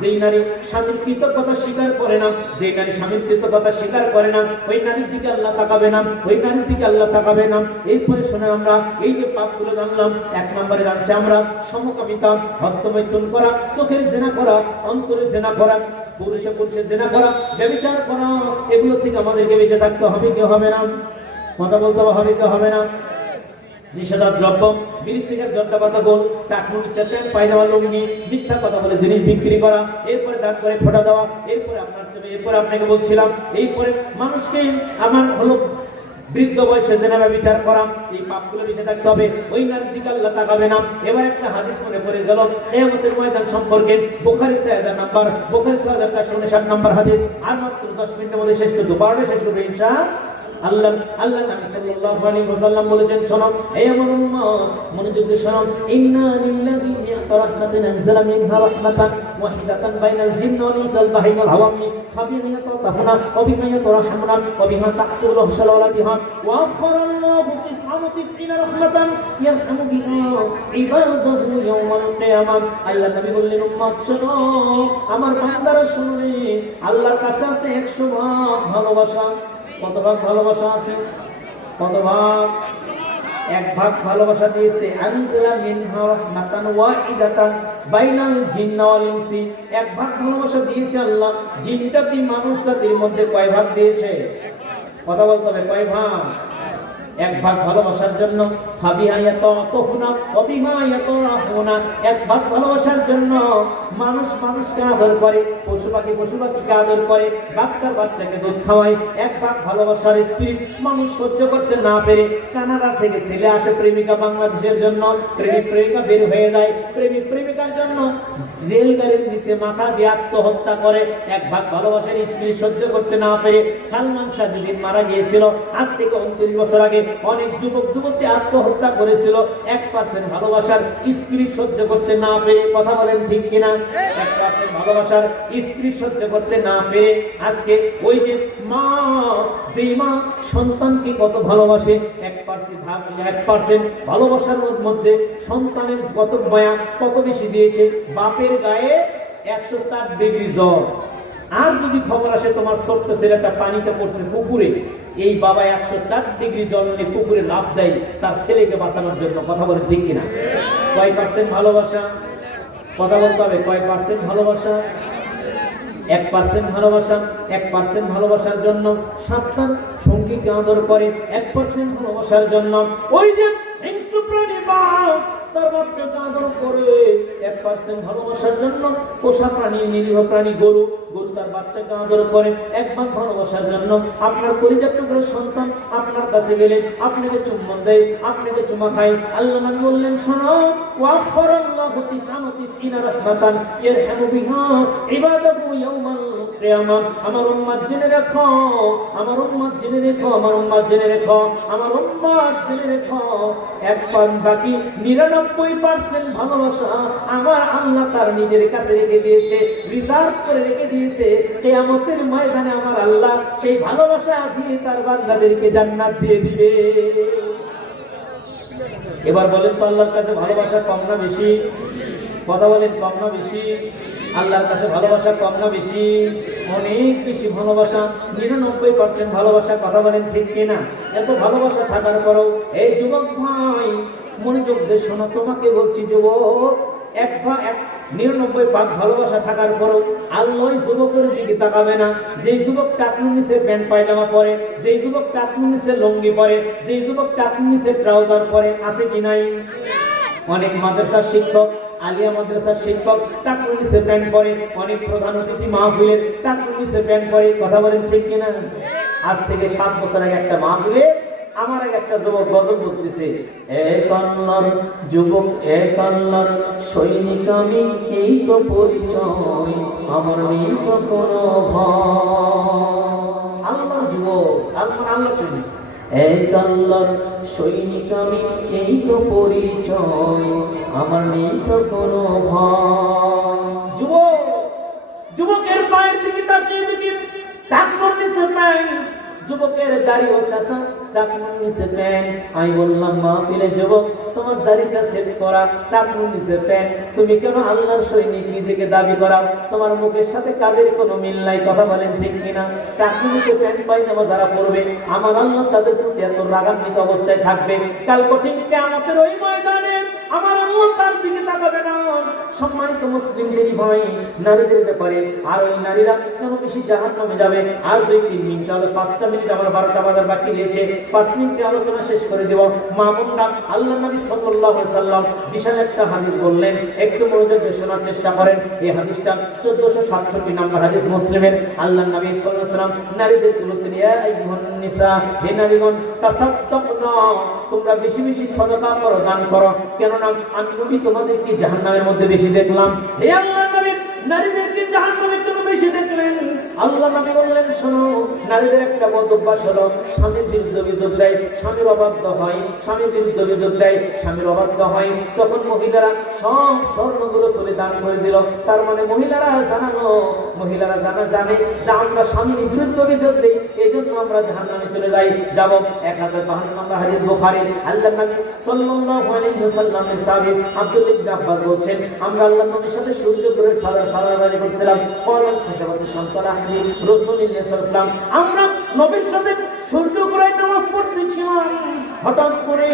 যেই নারী স্বামীর কৃতজ্ঞতা স্বীকার করে না, যেই নারী স্বামীর কৃতজ্ঞতা স্বীকার করে না, ওই নারীর দিকে আল্লাহ তাকাবে না, ওই নারীর দিকে আল্লাহ তাকাবে না। এরপরে শুনে আমরা এই যে পাপগুলো জানলাম, 1 নম্বরে জানছি আমরা সমকামিতা, হস্তমৈথুন করা, চোখের জেনা করা, অন্তরের জেনা করা, পুরুষে পুরুষের জেনা করা, ব্যভিচার করা, এগুলো থেকে আমাদেরকে বেঁচে থাকতে হবে কি হবে না? কথা বলতে হবে কি হবে না? নিষেধাজ্ঞা দ্রব্য, বিড়ি সিগারেট, জর্দাপাতা, গোল, টাকনুন, প্যান্ট, পায়জামা, লুঙ্গি, মিথ্যা কথা বলে জিনিস বিক্রি করা, এরপরে দাঁত করে ফোঁটা দেওয়া, এরপরে আপনাকে বলছিলাম, এরপরে মানুষকে আমার হলো বৃদ্ধ বয়সে জেনা ব্যভিচার করা, এই পাপগুলো বেঁচে থাকতে হবে। ওই নারীর দিকে আল্লাহ তাকাবে না। এবার একটা হাদিস মনে পড়ে গেল কিয়ামতের ময়দান সম্পর্কে, বুখারী 6459 নম্বর হাদিস। আর মাত্র 10 মিনিটের মধ্যে শেষ করতে পারবে, শেষ করবে ইনশাআল্লাহ। আল্লাহ নবী সাল্লাল্লাহু আলাইহি ওয়াসাল্লাম বলেছেন শোনো, এই আমার উম্মত মনোযোগ দিয়ে শোনো, ইন্না লিল্লাহি মিআতা রাহমাতিন আনজালা মিনহা রাহমাতান ওয়াহিদাতান বাইনাল জিন্নি ওয়াল ইনসি ওয়াল বাহরি ওয়াল হাওয়ামি ফাবিহা তাফনা ওয়া বিহা তারহামুনা ওয়া বিহা তাকতুল শালাওয়াতিহা ওয়া আখরাল্লাহু 99 রাহমাতান ইয়ারহামু বিহা ইবাদাহু ইয়াওমাল কিয়ামাহ। আল্লাহ নবী বললেন উম্মত শোনো, আমার বান্দারা শোনো, আল্লাহর কাছে আছে 100 ভাগ ভালোবাসা। কত ভাগ ভালোবাসা আছে? কত ভাগ? 1 ভাগ ভালোবাসা দিয়েছে। আনজালা মিনহা রাহমাতান ওয়াহিদাতান বাইনাল জিন্নি ওয়াল ইনসি, 1 ভাগ ভালোবাসা দিয়েছে আল্লাহ জিন জাতি মানুষ জাতির মধ্যে। কয় ভাগ দিয়েছে? কথা বলতে হবে, কয় ভাগ? 1 ভাগ ভালোবাসার জন্য। ফাবিহা ইয়াতাফুনা ওয়া বিহা ইয়াতারাহুনা, 1 ভাগ ভালোবাসার জন্য মানুষ মানুষকে আদর করে, পশু পাখিকে আদর করে, বাচ্চার বাচ্চাকে দুধ খাওয়ায়। 1 ভাগ ভালোবাসার স্পিরিট মানুষ সহ্য করতে না পেরে কানাডা থেকে ছেলে আসে প্রেমিকা বাংলাদেশের জন্য, প্রেমিকা বের হয়ে যায়, প্রেমিকার জন্য রেলগাড়ির নিচে মাথা দিয়ে আত্মহত্যা করে। 1 ভাগ ভালোবাসার স্পিরিট সহ্য করতে না পেরে সালমান শাহ যেদিন মারা গিয়েছিল, আজ থেকে 29 বছর আগে, অনেক যুবক যুবতী আত্মহত্যা করেছিল 1% ভালোবাসার স্পিরিট সহ্য করতে না পেরে। কথা বলেন ঠিক কিনা? 1% ভালোবাসার স্পিরিট সহ্য করতে না পেরে আজকে ওই যে মা, যেই মা সন্তানকে কত ভালোবাসে, 1% ভালোবাসার মধ্যে সন্তানের কত মায়া, কত বেশি দিয়েছে। বাপের গায়ে 104 ডিগ্রি জ্বর, আর যদি খবর আসে তোমার ছোট্ট ছেলেটা পানিতে পড়ছে পুকুরে, এই বাবা 104 ডিগ্রি জল নিয়ে পুকুরে লাফ দেয় তার ছেলেকে বাঁচানোর জন্য। কথা বলে ঠিক কিনা? কয় পার্সেন্ট ভালোবাসা? কথা বলতে হবে, কয় পার্সেন্ট ভালোবাসা? 1% ভালোবাসা। 1% ভালোবাসার জন্য সন্তান সঙ্গীকে আদর করে, 1% ভালোবাসার জন্য ওই যে হিংস্র প্রাণী বাপ তার বাচ্চাকে আদর করে। 1% ভালোবাসার জন্য পোষা প্রাণী, নিরীহ প্রাণী গরু তার বাচ্চাকে আদর করে। 1 ভাগ ভালোবাসার জন্য আপনার পরিজাত করে সন্তান আপনার কাছে গেলে আপনাকে চুম্বন দেয়, আপনাকে চুমা খায়। আল্লাহ নবী বললেন শোনো, ওয়া আখরাল্লাহু 99 রাহমাতান ইয়ারহামু বিহা ইবাদাহু ইয়াওমাল কিয়ামাহ। আমার উম্মত জেনে রাখো, আমার উম্মত জেনে রেখো, আমার উম্মত জেনে রেখো, আমার উম্মত জেনে রেখো, 1 বাকি 99% ভালোবাসা আমার আল্লাহ তার নিজের কাছে রেখে দিয়েছে, রিজার্ভ করে রেখে দিয়েছে। কিয়ামতের ময়দানে আমার আল্লাহ সেই ভালোবাসা দিয়ে তার বান্দাদেরকে জান্নাত দিয়ে দিবে। এবার বলেন তো, আল্লাহর কাছে ভালোবাসা কম না বেশি? কথা বলেন, কম না বেশি? আল্লাহর কাছে ভালোবাসা কম না বেশি? অনেক বেশি ভালোবাসা, 99% ভালোবাসা। কথা বলেন ঠিক কিনা? এত ভালোবাসা থাকার পরেও এই যুবক ভাই মনোযোগ দিয়ে শোনো, তোমাকে বলছি যুবক, 99 ভাগ ভালোবাসা থাকার পরেও আল্লাহ যুবকের দিকে তাকাবে না। যেই যুবক টাকনুর নিচে প্যান্ট পায়জামা পরে, যেই যুবক টাকনুর নিচে লুঙ্গি পরে, যেই যুবক টাকনুর নিচে ট্রাউজার পরে, আছে কি নাই? অনেক মাদ্রাসার শিক্ষক, আলিয়া মাদ্রাসার শিক্ষক টাকনুর নিচে প্যান্ট পরে, অনেক প্রধান অতিথি মাহফিলের টাকনুর নিচে প্যান্ট পরে। কথা বলেন ঠিক কিনা? আজ থেকে 7 বছর আগে একটা মাহফিলে আমার একটা যুবক গজল বলতেছে, এক আল্লাহর যুবক, এক আল্লাহর সৈনিক আমি, এই তো পরিচয়, আমার নেই তো কোনো ভয়। আল্লাহ যুবক, আল্লাহ সৈনিক, এক আল্লাহর সৈনিক আমি, এই তো পরিচয়, আমার নেই তো কোনো ভয়। যুবকের পায়ের দিকে তাকিয়ে দেখি টাকনোর নিচে প্যান্ট, যুবকের দাড়ি ও চাষা টাকনোর নিচে প্যান্ট। আমি বললাম মাহফিলে যুবক, তোমার দাড়িটা সেট করা, টাকনোর নিচে প্যান্ট, তুমি কেন আল্লাহর সৈনিক নিজেকে দাবি করাও? তোমার মুখের সাথে কাজের কোনো মিল নাই, কথা বলেন ঠিক কিনা? টাকনোর নিচে প্যান্ট পায়জামা যারা পরবে, আমার আল্লাহ তাদের প্রতি এত রাগান্বিত অবস্থায় থাকবে, কাল কঠিন কিয়ামতের ওই ময়দানে আমার আল্লাহ তার দিকে তাকাবে না। সম্মানিত মুসলিমদের ভাই, নারীদের ব্যাপারে আর ওই নারীরা কেন বেশি জাহান্নামে যাবে? আর 2-3 মিনিট, হলো 5টা মিনিট, আমার 12টা বাজার বাকি রয়েছে, 5 মিনিটে আলোচনা শেষ করে দেব। মা বোনরা, আল্লাহ নবী সাল্লাল্লাহু আলাইহি সাল্লাম বিশাল একটা হাদিস বললেন, একটু মনোযোগ দিয়ে শোনার চেষ্টা করেন। এই হাদিসটা 1467 নম্বর হাদিস মুসলিমের। আল্লাহ নবী সাল্লাল্লাহু আলাইহি সাল্লাম নারীদের বলেছেন, ইয়া আইয়ুহান নিসা, হে নারীগণ, তাসাদ্দাকনা, তোমরা বেশি বেশি সদকা করো, দান করো। কেননা আমি নবী তোমাদেরকে জাহান্নামের মধ্যে বেশি দেখলাম। হে আল্লাহর নবী, নারীদেরকে জাহান্নামে কেন বেশি দেখলেন? আল্লাহ নবী বললেন, শোনো, নারীদের একটা বদ অভ্যাস হলো, স্বামীর বিরুদ্ধে অভিযোগ দেয়, স্বামীর অবাধ্য হয়, স্বামীর বিরুদ্ধে অভিযোগ দেয়, স্বামীর অবাধ্য হয়, তখন মহিলারা সব স্বর্ণগুলো তুলে দান করে দিল। তার মানে মহিলারা জানে যে আমরা স্বামীর বিরুদ্ধে অভিযোগ দেই, এই জন্য আমরা জাহান্নামে চলে যাই। যাব 1052 নম্বর হাদিস বুখারী। আল্লাহ নবী সাল্লাল্লাহু আলাইহি ওয়াসাল্লামের সাহাবী আব্দুল্লাহ ইবনে আব্বাস বলছেন, আমরা আল্লাহ নবীর সাথে সূর্য গ্রহের সালাত করছিলাম, কলাল খাশাবাতি শামসালাহি রাসূলুল্লাহ সাল্লাল্লাহু আলাইহি ওয়াসাল্লাম, আমরা নবীর সাথে সূর্য গ্রহের নামাজ পড়তেছিলাম। হঠাৎ করে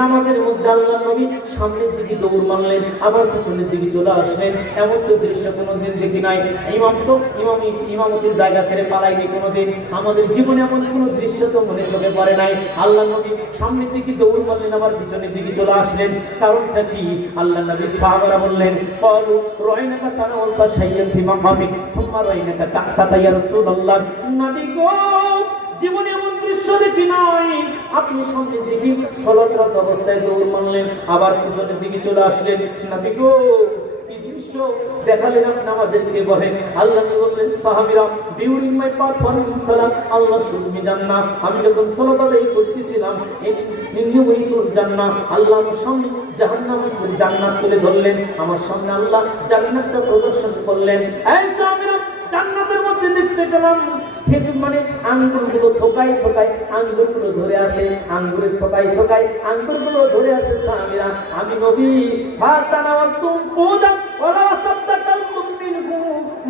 নামাজের মধ্যে আল্লাহ নবী সামনের দিকে দৌড় মারলেন, আবার পিছনের দিকে চলে আসলেন। এমন তো দৃশ্য কোনোদিন দেখি নাই। ইমাম তো ইমামতির জায়গা ছেড়ে পালায়নি কোনোদিন। আমাদের জীবনে এমন কোনো দৃশ্য তো মনে চোখে পড়ে নাই। আল্লাহ নবী সামনের দিকে দৌড় মারলেন, আবার পিছনের দিকে চলে আসলেন। কারণটা কি? আল্লাহ নবী সাহাবারা বললেন, ক্বালু রাআইনাকা তানাওয়ালতা শাইয়ান ফি মাকামিক সুম্মা রাআইনাকা তা'তাতা ইয়া রাসূলুল্লাহ। নবী গো, জীবনে এমন দৃশ্য দেখি নাই। আপনি সামনের দিকে সালাতরত অবস্থায় দৌড় মারলেন, আবার পিছনের দিকে চলে আসলেন। নবী গো, কি দৃশ্য দেখালেন আপনি আমাদেরকে বলেন। আল্লাহ নবী বললেন, সাহাবীরা, ডিউরিং মাই পারফরমিং সালাত, আল্লাহ শুননি জান্নাত, আমি যখন সালাত আদায় করতেছিলাম, নিউরিতুল জান্নাহ, আল্লাহ আমার সামনে জান্নাত তুলে ধরলেন, আমার সামনে আল্লাহ জান্নাতটা প্রদর্শন করলেন। এই সাহাবীরা, জান্নাতের মধ্যে দেখতে পেলাম খেজুর মানে আঙ্গুরগুলো থোকায় আঙ্গুরগুলো ধরে আছে, আঙ্গুরের থোকায় আঙ্গুরগুলো ধরে আছে। সাহাবীরা, আমি নবী ফাতানাওয়ালতুম কুদান ওয়ালা সাদ্দাকাল মুমিনহু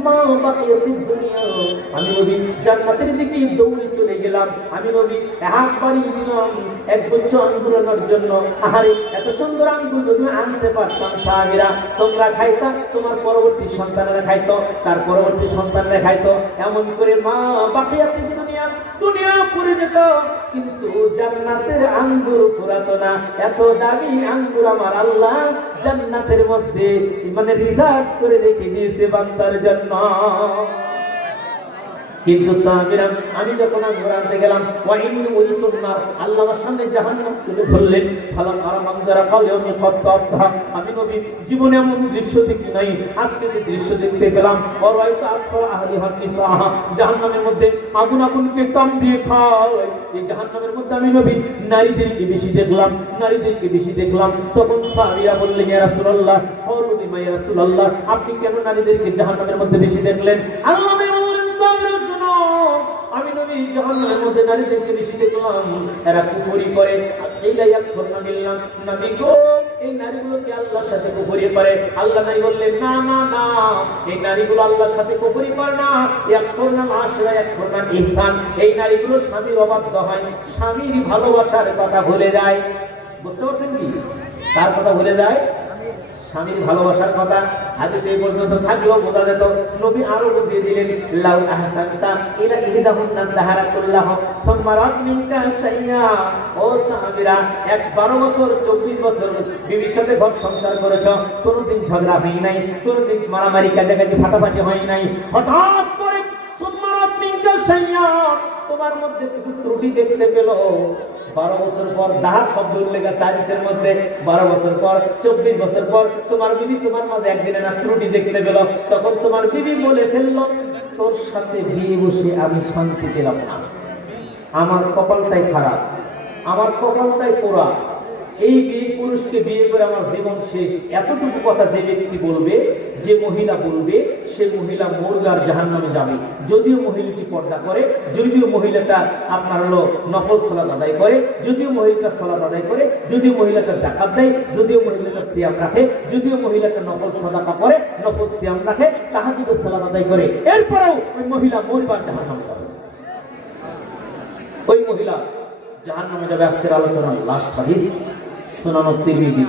মা বাকিয়াতিদ দুনিয়া, আমি নবী জান্নাতের দিকে দৌড়ে চলে গেলাম। আমি নবী এক বাড়ি দিলাম এক গুচ্ছ আঙ্গুর আনার জন্য। আহারে, এত সুন্দর আঙ্গুর যদি আনতে পারতাম, সাহাবীরা, তোমরা খাইতা, তোমার পরবর্তী সন্তানেরা খাইতো, তার পরবর্তী সন্তানরা খাইতো। এমন করে মা বাকিয়াতিদ দুনিয়া পুরে যেত, কিন্তু জান্নাতের আঙ্গুর ফুরাতো না। এত দামি আঙ্গুর আমার আল্লাহ জান্নাতের মধ্যে মানে রিজার্ভ করে রেখে দিয়েছে বান্দার জন্য। কিন্তু সাহাবীরা, আমি যখন আঙ্গুর আনতে গেলাম, ওয়া ইন্নী উরিতুন নার, আল্লাহ আমার সামনে জাহান্নাম তুলে ধরলেন। ফালাম আরা মানজারা কালিয়ামি কত্তাবহা, আমি নবী জীবনে এমন দৃশ্য দেখি নাই। আজকে যে দৃশ্য দেখতে পেলাম, ওয়ারাইতু আকসারা আহলিহা নিসাহা, জাহান্নামের মধ্যে আগুনকে কাম দিয়ে খায়। এই জাহান্নামের মধ্যে আমি নবী নারীদেরকে বেশি দেখলাম। তখন সাহাবীরা বললেন, ইয়া রাসূলুল্লাহ, ক্বালু বিমা ইয়া রাসূলুল্লাহ, আপনি কেন নারীদেরকে জাহান্নামের মধ্যে বেশি দেখলেন? আল্লাহ আমি নবী জাহান্নামের মধ্যে নারীদেরকে বেশি দেখলাম, এরা কুফরি করে। এইলা ইয়াকফুরনা বিল্লাহ, নবী গো, এই নারীগুলোকে আল্লাহর সাথে কুফরি করে। আল্লাহ নাই বললেন, না না না, এই নারীগুলো আল্লাহর সাথে কুফরি করে না। ইয়াকফুরনা মাশরা ইয়াকফুরনা ইহসান, এই নারীগুলো স্বামীর অবাধ্য হয়, স্বামীর ভালোবাসার কথা ভুলে যায়। বুঝতে পারছেন কি? তার কথা ভুলে যায়, স্বামীর ভালোবাসার কথা। হাদিসে এই পর্যন্ত থাকলেও বোঝা যেত। নবী আরো বুঝিয়ে দিলেন, লাউ আহসানতা ইলা ইহদাহুন্না তাহারাতুল্লাহ সুম্মা রাতমিনকা শাইয়া। ও সাহাবীরা, 12 বছর 24 বছর বিবির সাথে ঘর সংসার করেছো, কোনোদিন ঝগড়া হয় নাই, কোনোদিন মারামারি কাটাকাটি ফাটাফাটি হয় নাই। হঠাৎ করে সুম্মা রাতমিনকা শাইয়া, তোমার মধ্যে কিছু ত্রুটি দেখতে পেল। 12 বছর পর, দাহার শব্দ উল্লেখ আছে হাদিসের মধ্যে, 12 বছর পর 24 বছর পর তোমার বিবি তোমার মাঝে একদিনে না ত্রুটি দেখতে পেল। তখন তোমার বিবি বলে ফেলল, তোর সাথে বিয়ে বসে আমি শান্তি পেলাম না, আমার কপালটাই খারাপ। আমার কপালটাই পোড়া, এই বিয়ে পুরুষকে বিয়ে করে আমার জীবন শেষ। এতটুকু কথা যে ব্যক্তি বলবে, যে মহিলা বলবে, সে মহিলা মরবে আর জাহান্নামে যাবে। যদিও মহিলাটি পর্দা করে, যদিও মহিলাটা আপনার হলো নফল সালাত আদায় করে, যদিও মহিলাটা সালাত আদায় করে, যদিও মহিলাটা যাকাত দেয়, যদিও মহিলাটা সিয়াম রাখে, যদিও মহিলাটা নফল সাদাকা করে, নফল সিয়াম রাখে, তাহাজ্জুদের সালাত আদায় করে, এরপরেও ওই মহিলা মরবে আর জাহান্নামে যাবে। ওই মহিলা জাহান্নামে যাবে। আজকের আলোচনার লাস্ট হাদিস সুনান তিরমিজি।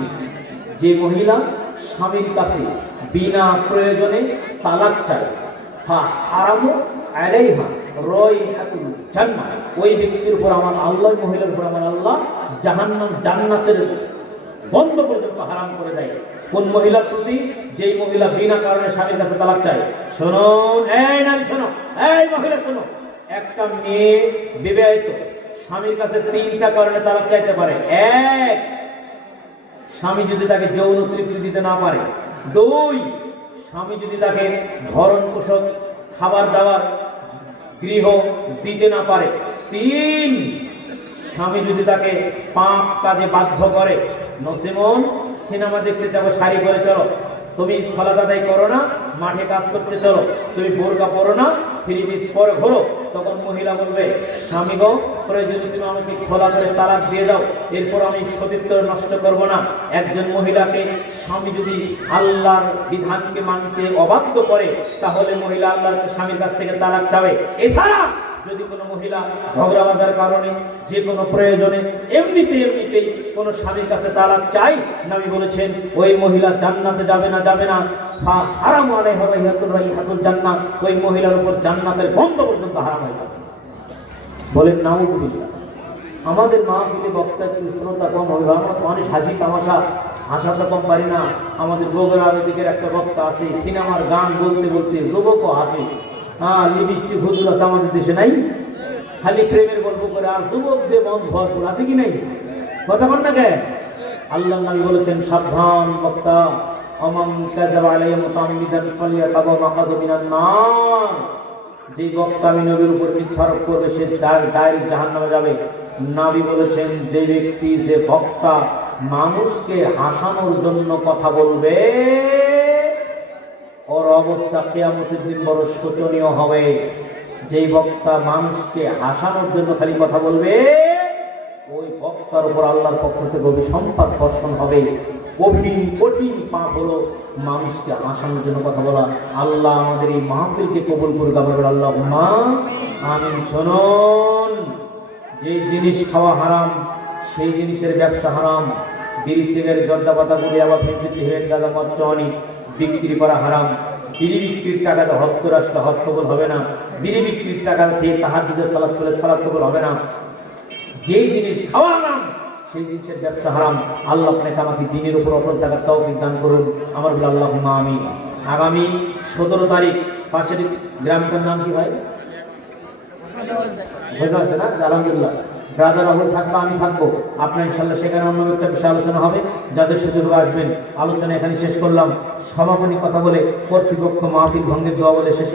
যে মহিলা স্বামীর কাছে বিনা প্রয়োজনে তালাক চায়, হারামু আলাইহা রাইহাতুল জান্নাহ, ওই ব্যক্তির উপর আমার আল্লাহ, মহিলার উপর আমার আল্লাহ জাহান্নাম, জান্নাতের বন্ধ পর্যন্ত হারাম করে দেয়। কোন মহিলার প্রতি? যেই মহিলা বিনা কারণে স্বামীর কাছে তালাক চায়। শুনুন, এই নারী শোনো, এই মহিলা শোনো, একটা মেয়ে বিবাহিত স্বামীর কাছে 3টা কারণে তালাক চাইতে পারে। এক, স্বামী যদি তাকে যৌন তৃপ্তি দিতে না পারে। 2, স্বামী যদি তাকে ভরণ পোষণ, খাবার দাবার, গৃহ দিতে না পারে। 3, স্বামী যদি তাকে পাপ কাজে বাধ্য করে। নসিমন, সিনেমা দেখতে যাবো, শাড়ি পরে চলো, তুমি সালাত আদায় করো না, মাঠে কাজ করতে চলো, তুমি বোরকা পরো না, 3 পিস পরে ঘোরো। তখন মহিলা বলবে, স্বামী গো, প্রয়োজনে তুমি আমাকে খোলা করে তালাক দিয়ে দাও, এরপর আমি সতীত্ব নষ্ট করব না। একজন মহিলাকে স্বামী যদি আল্লাহর বিধানকে মানতে অবাধ্য করে, তাহলে মহিলা আল্লাহর স্বামীর কাছ থেকে তালাক চাবে। এছাড়া যদি কোনো মহিলা ঝগড়া বাঁধার কারণে, যে কোনো প্রয়োজনে, এমনিতেই কোনো স্বামীর কাছে তালাক চাই, নবী বলেছেন ওই মহিলা জান্নাতে যাবে না, যাবে না। হারাম আলাইহা রাইহাতুল জান্নাহ, ওই মহিলার উপর জান্নাতের বন্ধ পর্যন্ত হারাম হয়ে যাবে। বলেন নাউযুবিল্লাহ। আমাদের মাহফিলে বক্তা একটু শ্রদ্ধা কম হবে, আমরা তো অনেক হাসি তামাশা, হাসাটা কম পারি না। আমাদের বগুড়া ওইদিকের একটা বক্তা আছে, সিনেমার গান বলতে বলতে যুবকও হাসে। লিপস্টিক হুজুর আছে আমাদের দেশে নাই, খালি প্রেমের গল্প করে, আর যুবকদের মন ভরপুর আছে কি নাই? কথা বল না কে? আল্লাহ নবী বলেছেন, সাবধান বক্তা, আমান কাযাবা আলাইহি মুতাআম্মিদান ফালিয়াতাবা মাকাদু মিনান নার। যে বক্তা আমি নবীর উপর মিথ্যারোপ করবে, সে ডাইরেক্ট জাহান্নামে যাবে। নবী বলেছেন, যে ব্যক্তি, যে বক্তা মানুষকে হাসানোর জন্য কথা বলবে, ওর অবস্থা কিয়ামতের দিন বড় শোচনীয় হবে। যেই বক্তা মানুষকে হাসানোর জন্য খালি কথা বলবে, ওই বক্তার উপর আল্লাহর পক্ষ থেকে অভিসম্পাত বর্ষণ হবে। কঠিন পাপ হলো মানুষকে হাসানোর জন্য কথা বলা। আল্লাহ আমাদের এই মাহফিলকে কবুল করুক, আমরা আল্লাহুম্মা আমিন। শুনুন, যে জিনিস খাওয়া হারাম, সেই জিনিসের ব্যবসা হারাম। বিড়ি, সিগারেট, জর্দা পাতা, গুলি, আবার ফেন্সিটি, হেড, গাঁজা, মদ, চুয়ানি বিক্রি করা হারাম। বিড়ি বিক্রির টাকাতে হজ করে আসলে হজ কবুল হবে না। বিড়ি বিক্রির টাকা খেয়ে তাহাজ্জুদের সালাত করলে সালাত কবুল হবে না। যেই জিনিস খাওয়া হারাম, সেই জিনিসের ব্যবসা হারাম। আল্লাহ আপনাকে আমাকে দিনের উপর অটল থাকার তৌফিক দান করুন। আমার বলে আল্লাহুম্মা আমিন। আগামী 17 তারিখ পাশের গ্রামটার নাম কি ভাই? বোঝা আছে না? আলহামদুলিল্লাহ। ব্রাদার রাহুল থাকবে, আমি থাকবো। আপনার ইনশাল্লাহ সেখানে অন্য একটা বিষয়ে আলোচনা হবে। যাদের সুযোগ আসবেন, আলোচনা এখানে শেষ করলাম। সমাপনী কথা বলে কর্তৃপক্ষ মাহফিল ভঙ্গের দোয়া বলে শেষ।